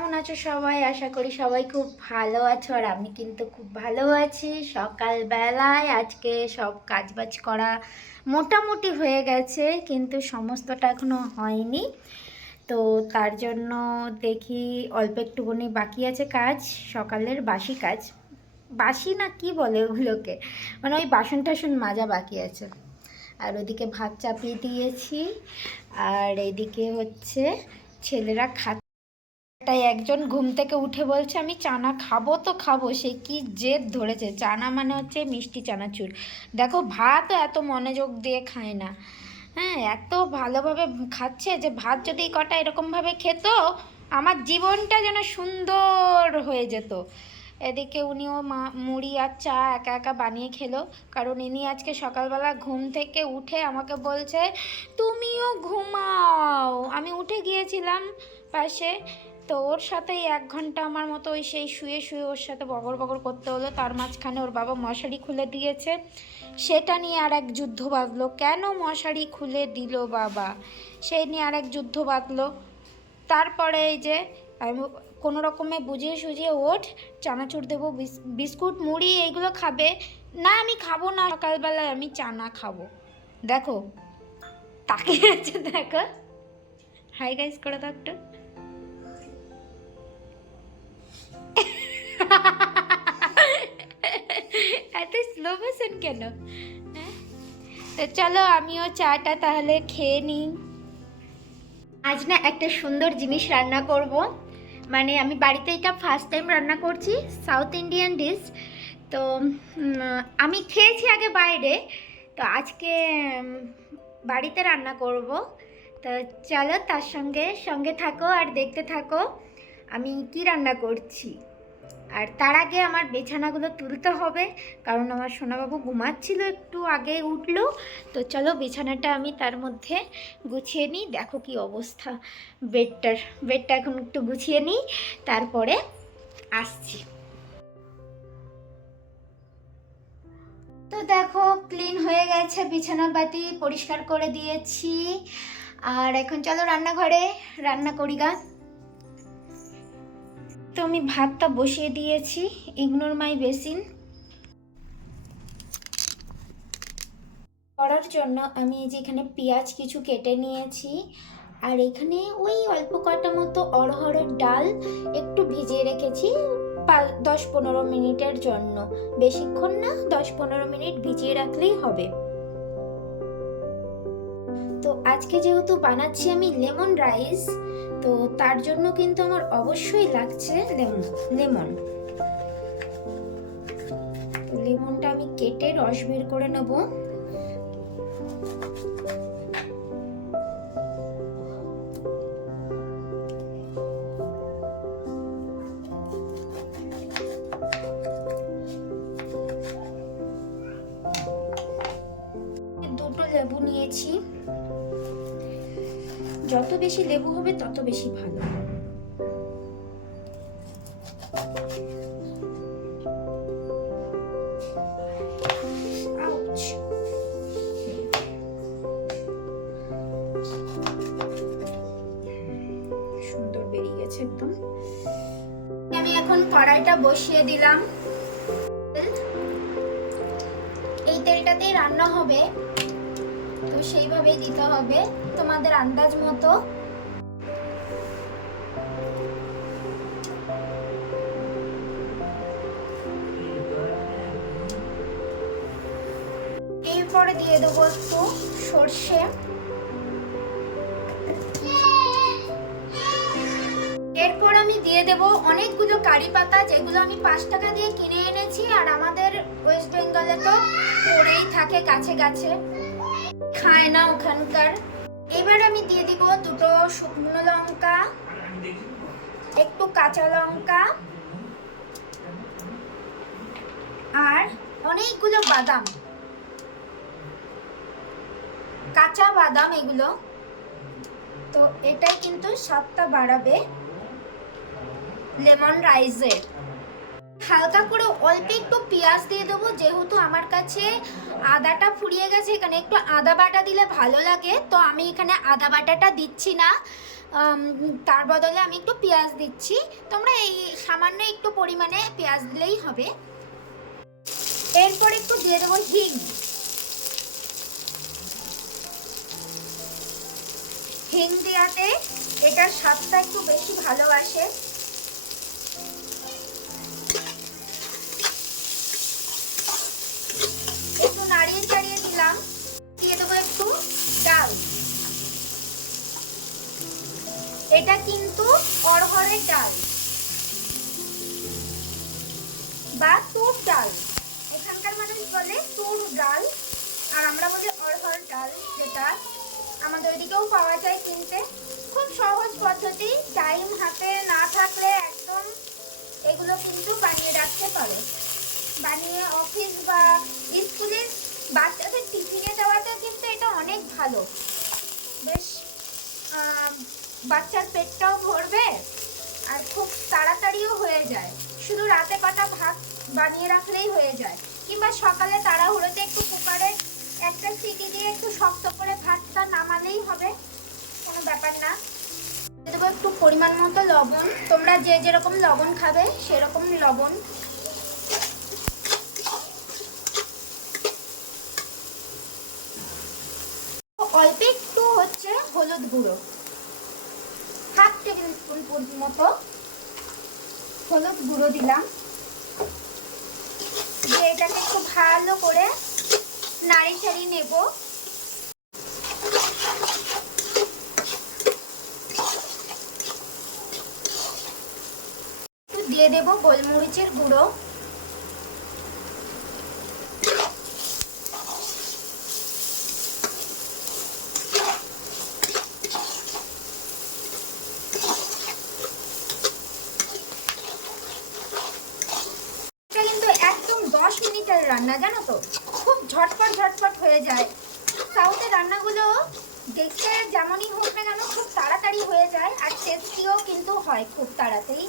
কেমন আছো সবাই? আশা করি সবাই খুব ভালো আছো। আর আমি কিন্তু খুব ভালো আছি। সকালবেলায় আজকে সব কাজবাজ করা মোটামুটি হয়ে গেছে, কিন্তু সমস্তটা এখনো হয়নি। তো তার জন্য দেখি অল্প একটুখানি বাকি আছে কাজ, সকালের বাসি কাজ। বাসি না কি বলে ওগুলোকে, মানে ওই বাসন টাসন মাজা বাকি আছে। আর ওদিকে ভাত চাপিয়ে দিয়েছি, আর এদিকে হচ্ছে ছেলেরা তাই একজন ঘুম থেকে উঠে বলছে আমি চানা খাবো তো খাবো, সে কি জেদ ধরেছে। চানা মানে হচ্ছে মিষ্টি চানাচুর। দেখো ভাতও এত মনোযোগ দিয়ে খায় না, হ্যাঁ এত ভালোভাবে খাচ্ছে যে ভাত যদি কটা এরকমভাবে খেত আমার জীবনটা যেন সুন্দর হয়ে যেত। এদিকে উনিও মুড়ি আর চা একা একা বানিয়ে খেলো, কারণ ইনি আজকে সকালবেলা ঘুম থেকে উঠে আমাকে বলছে তুমিও ঘুমাও। আমি উঠে গিয়েছিলাম পাশে, তো ওর সাথেই 1 ঘন্টা আমার মতো ওই সেই শুয়ে শুয়ে ওর সাথে বগর বগর করতে হলো। তার মাঝখানে ওর বাবা মশারি খুলে দিয়েছে, সেটা নিয়ে আর এক যুদ্ধ বাঁধলো, কেন মশারি খুলে দিল বাবা, সেই নিয়ে আর এক যুদ্ধ বাঁধলো। তারপরে এই যে আমি কোনো রকমে বুঝিয়ে সুঝিয়ে ওঠ, চানাচুর দেবো, বিস্কুট মুড়ি এইগুলো খাবে না। আমি খাবো না, সকালবেলায় আমি চানা খাবো। দেখো তাকিয়ে আছে, দেখো হাই গাইস করে দাও একটু। এত স্লো মোশন কেন? তো চলো আমিও চাটা তাহলে খেয়ে নিই। আজ না একটা সুন্দর জিনিস রান্না করব, মানে আমি বাড়িতে এটা ফার্স্ট টাইম রান্না করছি, সাউথ ইন্ডিয়ান ডিশ। তো আমি খেয়েছি আগে বাইরে, তো আজকে বাড়িতে রান্না করব। তো চলো তার সঙ্গে সঙ্গে থাকো আর দেখতে থাকো আমি কি রান্না করছি। আর তার আগে আমার বিছানাগুলো তুলতে হবে, কারণ আমার সোনাবাবু ঘুমাচ্ছিল, একটু আগে উঠলো। তো চলো বিছানাটা আমি তার মধ্যে গুছিয়ে নিই। দেখো কি অবস্থা বেডটা এখন একটু গুছিয়ে নিই, তারপরে আসছি। তো দেখো ক্লিন হয়ে গেছে, বিছানা পাতি পরিষ্কার করে দিয়েছি। আর এখন চলো রান্নাঘরে রান্না করি গা। তো আমি ভাতটা বসিয়ে দিয়েছি, ইগনোর মাই বেসিন। করার জন্য আমি এই যে এখানে পেঁয়াজ কিছু কেটে নিয়েছি, আর এখানে ওই অল্প কটা মতো অড়হরের ডাল একটু ভিজিয়ে রেখেছি 10-15 মিনিটের জন্য। বেশিক্ষণ না, 10-15 মিনিট ভিজিয়ে রাখলেই হবে। তো আজকে যেহেতু বানাচ্ছি আমি লেমন রাইস, তো তার জন্য কিন্তু আমার অবশ্যই লাগছে লেমন। তো লেমনটা আমি কেটে রস বের করে নেব। দুটো লেবু নিয়েছি, যত বেশি লেবু হবে তত বেশি ভালো। সুন্দর বেরিয়ে গেছে একদম। আমি এখন কড়াইটা বসিয়ে দিলাম। এই তেলটাতেই রান্না হবে, তো সেইভাবেই দিতে হবে তোমাদের আন্দাজ মতো। এরপরে দিয়ে দেবো একটু সর্ষে, এরপর আমি দিয়ে দেব অনেকগুলো কারি পাতা, যেগুলো আমি 5 টাকা দিয়ে কিনে এনেছি। আর আমাদের ওয়েস্ট বেঙ্গলে তো পড়েই থাকে গাছে গাছে, খায় না ওখানকার। এবার আমি দিয়ে দিব 2টো শুকনো লঙ্কা, একটু কাঁচা লঙ্কা, আর অনেকগুলো বাদাম, কাঁচা বাদাম এগুলো। তো এটাই কিন্তু স্বাদটা বাড়াবে লেমন রাইসের। হালকা করে অল্প একটু পেঁয়াজ দিয়ে দেবো, যেহেতু আমার কাছে আদাটা ফুরিয়ে গেছে, এখানে একটু আদা বাটা দিলে ভালো লাগে, তো আমি এখানে আদা বাটাটা দিচ্ছি না। তার বদলে আমি একটু পেঁয়াজ দিচ্ছি। তোমরা এই সামান্য একটু পরিমাণে পেঁয়াজ দিলেই হবে। এরপর একটু দিয়ে দেবো হিং। হিং দেওয়াতে এটার স্বাদটা একটু বেশি ভালো আসে। একটু নাড়িয়ে চাড়িয়ে দিলাম। দিয়ে দেবো একটু ডাল। এটা কিন্তু অড়হরের ডাল বা তুর ডাল, এখানকার মানুষ বলে তুর ডাল, আর আমরা বলি অড়হর ডাল, যেটা আমাদের ওইদিকেও পাওয়া যায় কিনতে। খুব সহজ পদ্ধতি, টাইম হাতে না থাকলে একদম এগুলো কিন্তু বানিয়ে রাখতে পারো। বানিয়ে অফিস বা স্কুলের বাচ্চাদের টিফিনে দেওয়াতে কিন্তু এটা অনেক ভালো। বেশ বাচ্চার পেটটাও ভরবে আর খুব তাড়াতাড়িও হয়ে যায়। শুধু রাতে কটা ভাত বানিয়ে রাখলেই হয়ে যায়, কিংবা সকালে তাড়াহুড়োতে একটু কুকারে একটা সিটি দিয়ে একটু শক্ত করে ভাতটা নামালেই হবে, কোনো ব্যাপার না। দেবো একটু পরিমাণ মতো লবণ। তোমরা যে যেরকম লবণ খাবে সেরকম লবণ। অল্প একটু হচ্ছে হলুদ গুঁড়ো, হাফ টেবিল স্পুন মতো হলুদ গুঁড়ো দিলাম। দিয়ে এটাকে একটু ভালো করে নাড়ি চাড়িয়ে নেব। একটু দিয়ে দেব গোলমরিচের গুঁড়ো। একদম 10 মিনিটের রান্না, জানো তো, খুব ঝটপট ঝটপট হয়ে যায়। সাউথের রান্নাগুলো দেখতে যেমনই হোক না কেন খুব তাড়াতাড়ি হয়ে যায়, আর টেস্টিও কিন্তু হয়, খুব তাড়াতাড়ি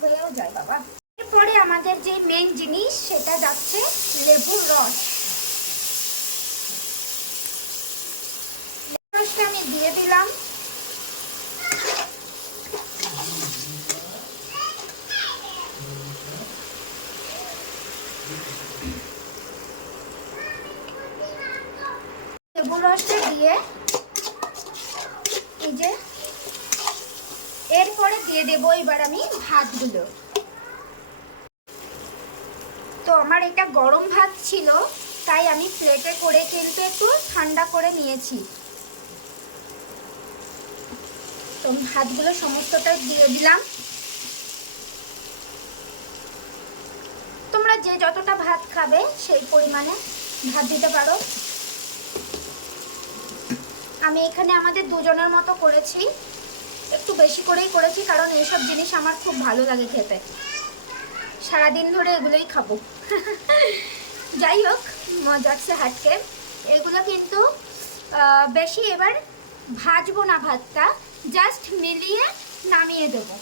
হয়েও যায় বাবা। এরপরে আমাদের যে মেন জিনিস সেটা যাচ্ছে লেবুর রস। রসটা আমি দিয়ে দিলাম। লেবুর রসটা দিয়ে এই যে এরপরে দিয়ে দেবো এবার আমি ভাতগুলো। তো আমার এটা গরম ভাত ছিল, তাই আমি প্লেটে করে কিন্তু একটু ঠান্ডা করে নিয়েছি। তো ভাতগুলো সমস্তটা দিয়ে দিলাম। তোমরা যে যতটা ভাত খাবে সেই পরিমাণে ভাত দিতে পারো। আমি এখানে আমাদের দুজনের মতো করেছি, একটু বেশি করেই করেছি, কারণ এইসব জিনিস আমার খুব ভালো লাগে খেতে, সারাদিন ধরে এগুলোই খাবো। যাই হোক, মজার সে হাটকে এগুলো কিন্তু বেশি এবার ভাজবো না, ভাতটা জাস্ট মিলিয়ে নামিয়ে দেবো।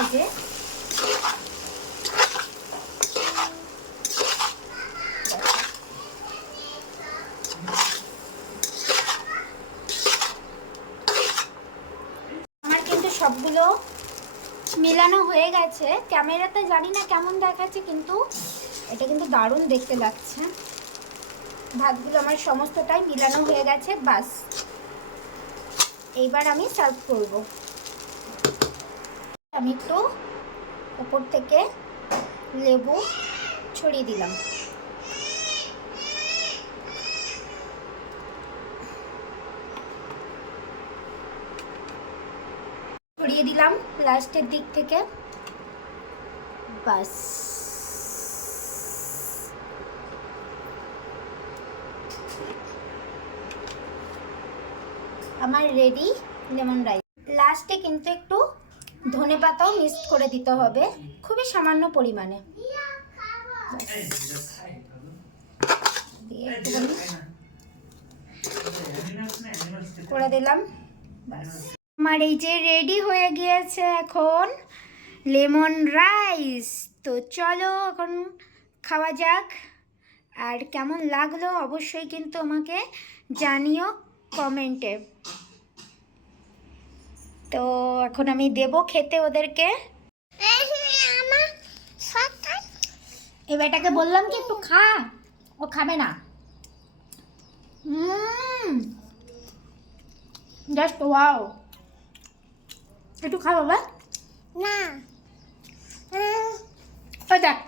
এই যে সবগুলো মেলানো হয়ে গেছে। ক্যামেরাতে জানি না কেমন দেখাচ্ছে, কিন্তু এটা কিন্তু দারুণ দেখতে লাগছে। ভাতগুলো আমার সমস্তটাই মিলানো হয়ে গেছে। বাস এইবার আমি সার্ভ করব। আমি একটু উপর থেকে লেবু ছড়িয়ে দিলাম। ছড়িয়ে দিলাম লাস্টের দিক থেকে। বাস আমার রেডি লেমন রাইস। লাস্টে কিন্তু একটু ধনেপাতাও মিক্স করে দিতে হবে, খুবই সামান্য পরিমাণে। করে দিলাম। আমার এই যে রেডি হয়ে গিয়েছে এখন লেমন রাইস। তো চলো এখন খাওয়া যাক। আর কেমন লাগলো অবশ্যই কিন্তু আমাকে জানিও কমেন্টে। তো এখন আমি দেবো খেতে ওদেরকে। এই বেটাকে বললাম কি একটু খা, ও খাবে না। জাস্ট ওয়াও, একটু খা বাবা। না, ও দেখ